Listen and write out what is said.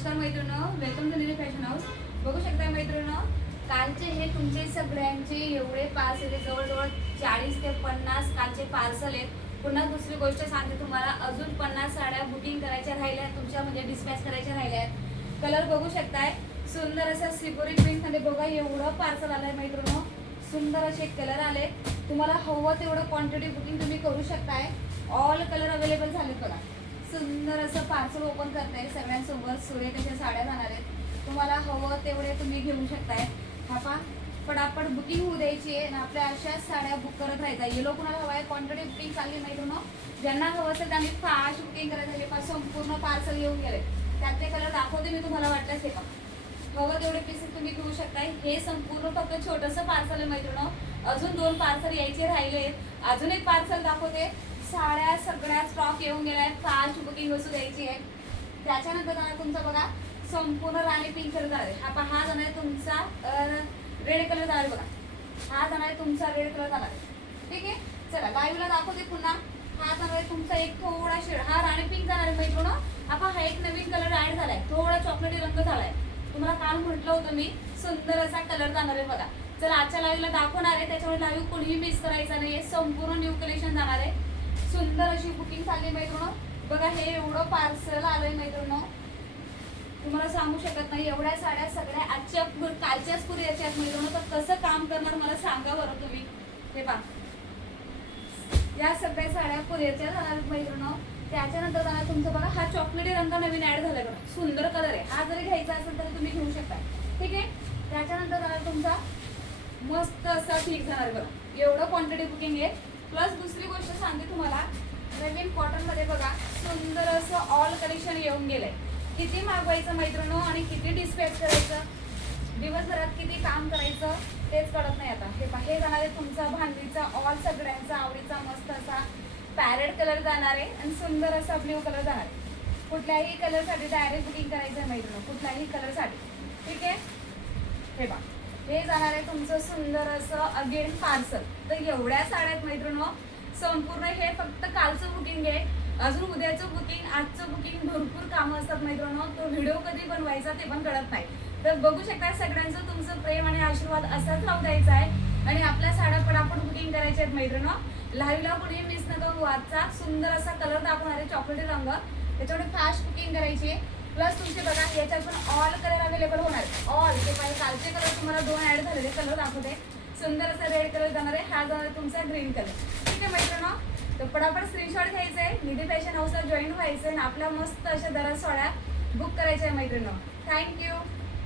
नमस्कार मैत्रिणींनो, welcome to Nidhi fashion house. बघू शकता मैत्रिणींनो, कालचे हे तुमचे सगळ्यांचे एवढे पार्सल आहे, जवळजवळ 40 ते 50 कालचे पार्सल आहेत. पुन्हा दुसरी गोष्ट सांगते तुम्हाला, अजून 50 साड्या बुकिंग करायच्या राहिल्या आहेत, तुमच्या म्हणजे डिस्पॅच करायच्या राहिल्या आहेत. कलर बघू शकताय, सुंदर असा सिबोरी प्रिंट मध्ये बघा एवढं पार्सल आलंय मैत्रिणींनो. सुंदर असे कलर आले, तुम्हाला हवं तेवढं क्वांटिटी बुकिंग तुम्ही करू शकताय. ऑल कलर अवेलेबल झालेत बघा. सुंदर असं पार्सल ओपन करताय, सगळ्यांसोबत सुरेख अशा साड्या जाणार आहेत. तुम्हाला हवं तेवढे तुम्ही घेऊ शकताय. हा पहा, पटापट बुकिंग होऊ द्यायची आहे आणि आपल्या अशाच साड्या बुक करत राहायचा. येलो कुणाला हवा आहे, क्वांटिटी बुकिंग चालली मैत्रिणींनो. ज्यांना हवं असेल त्यांनी फास्ट बुकिंग करायचं. हे पहा संपूर्ण पार्सल येऊन गेले, त्यातले कलर दाखवते मी तुम्हाला. वाटल्यास हे पहा, हवं तेवढे पीसेस तुम्ही घेऊ शकताय. हे संपूर्ण फक्त छोटंसं पार्सल आहे मैत्रिणींनो. अजून 2 पार्सल यायचे राहिले. अजून एक पार्सल दाखवते. साड्या सगळ्या स्टॉक येऊन गेलाय, फास्ट बुकिंग वस्तू द्यायची आहे. त्याच्यानंतर जाणार तुमचा बघा संपूर्ण राणी पिंक कलर आहे. हा पहा, हा जाणार तुमचा रेड कलर जाणार बघा. हा जाणार तुमचा रेड कलर जाणार. ठीक आहे, चला लाईव्हला दाखवते पुन्हा. हा जाणार तुमचा एक थोडा शेड, हा राणी पिंक जाणार आहे मैत्रिणींनो. हा एक नवीन कलर ऍड झालाय, थोडा चॉकलेटी रंग झालाय. तुम्हाला काल म्हटलं होतं मी, सुंदर असा कलर जाणार आहे बघा. चला आजच्या लाईव्हला दाखवणार आहे, त्याच्यामुळे लाईव्ह कोणीही मिस करायचा नाही. संपूर्ण न्यू कलेक्शन जाणार आहे. सुंदर अशी बुकिंग चालली मैत्रिणींनो. बघा हे एवढं पार्सल आलंय मैत्रिणींनो, तुम्हाला सांगू शकत नाही. एवढ्या साड्या सगळ्या आजच्या कालच्याच पुढे याच्यात मैत्रिणींनो. तर कसं काम करणार मला सांगा बरं तुम्ही. हे पहा, या सगळ्या साड्या पुरेच्या जाणार मैत्रिणींनो. त्याच्यानंतर जाणार तुमचं बघा, हा चॉकलेटी रंग नवीन ऍड झालाय बघा. सुंदर कलर आहे. हा जरी घ्यायचा असेल तर तुम्ही घेऊ शकता. ठीक आहे, त्याच्यानंतर जाणार तुमचा मस्त असा ठीक जाणार बघा. एवढं क्वांटिटी बुकिंग आहे. प्लस दुसरी गोष्ट सांगते तुम्हाला, नवीन कॉटन मध्ये बघा सुंदर असं ऑल कलेक्शन येऊन गेलंय. किती मागवायचं मैत्रिणींनो आणि किती डिस्पॅच करायचं, दिवसभरात किती काम करायचं तेच कळत नाही आता. हे जाणार आहे तुमचा भांडीचा ऑल सगळ्यांचा आवडीचा मस्त असा पॅरेट कलर जाणार आहे आणि सुंदर असा ब्ल्यू कलर जाणार आहे. कुठल्याही कलरसाठी डायरेक्ट बुकिंग करायचं आहे मैत्रिणींनो, कुठल्याही कलरसाठी. ठीक आहे, हे बघा हे जाणार आहे तुमचं सुंदर असं अगेन पार्सल. तर एवढ्या साड्यात मैत्रिणींनो, संपूर्ण हे फक्त कालचं बुकिंग आहे. अजून उद्याचं बुकिंग, आजचं बुकिंग, भरपूर कामं असतात मैत्रिणींनो. तो व्हिडिओ कधी बनवायचा ते पण कळत नाही. तर बघू शकता सगळ्यांचं तुमचं प्रेम आणि आशीर्वाद असाच राहू द्यायचा आहे आणि आपल्या साड्या पटापट बुकिंग करायच्या आहेत मैत्रिणींनो. लाईव्हला कोणी मिस न करू. आजचा सुंदर असा कलर दाखवणार आहे, चॉकलेटी रंग. त्याच्यामुळे फास्ट बुकिंग करायची. प्लस तुमचे बघा याच्यात पण ऑल कलर अवेलेबल होणार आहे. ऑल जे पाहिजे कालचे कलर तुम्हाला 2 ऍड झालेले कलर दाखवते. सुंदर असा रेड कलर जाणार आहे, हा जाणार तुमचा ग्रीन कलर. ठीक आहे मैत्रिणींनो, तर पटापट स्क्रीनशॉट घ्यायचा आहे, निधी फॅशन हाऊसला जॉईन व्हायचं आहे आणि आपल्या मस्त अशा दरात साड्या बुक करायच्या आहे मैत्रिणींनो. थँक्यू.